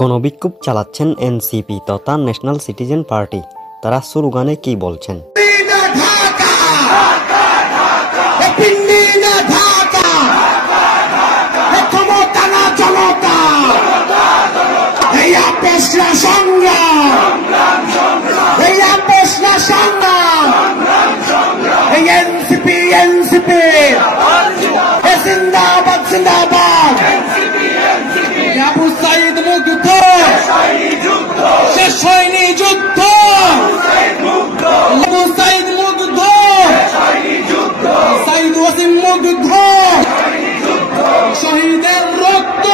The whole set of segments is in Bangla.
গণবিক্ষোভ চালাচ্ছেন এনসিপি তথা ন্যাশনাল সিটিজেন পার্টি। তারা স্লোগানে কি বলছেন? জিন্দাবাদ জিন্দাবাদ আবু সাইদ মুগ্ধ শেষ হয়নি যুদ্ধ আবু সাইদ মুগ্ধ সাইদ ওয়াসিম মুগ্ধ শহীদের রক্ত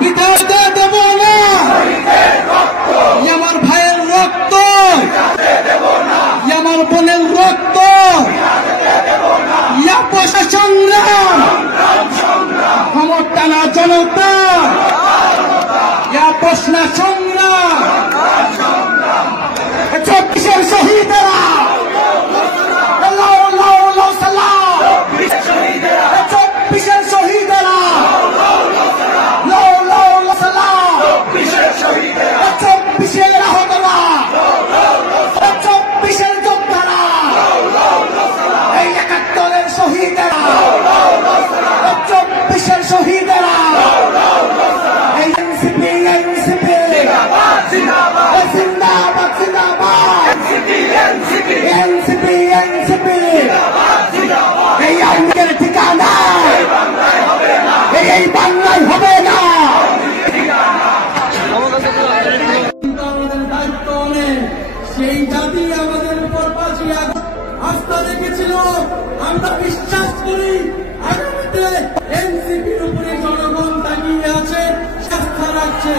বিধাতে দেব না আমার ভাইয়ের রক্ত আমার বোনের রক্ত সংগ্রাম ক্ষমতা না জনতা প্রশ্ন সংগ্রাম 24-এর শহীদেরা 24-এর শহীদেরা 24-এর আহতরা 24-এর যোদ্ধারা এই 71-এর শহীদেরা 24-এর শহীদেরা এই এনসিপি জিন্দাবাদ জিন্দাবাদ এনসিপি এই আইনের ঠিকানা এই বাংলায় হবে না। আমাদের দায়িত্ব অনেক, সেই জাতি আমাদের উপর 5ই আগস্ট আস্থা রেখেছিল। আমরা বিশ্বাস করি আগামীতে এনসিপির উপরে জনগণ তাকিয়ে আছে, আস্থা রাখছে।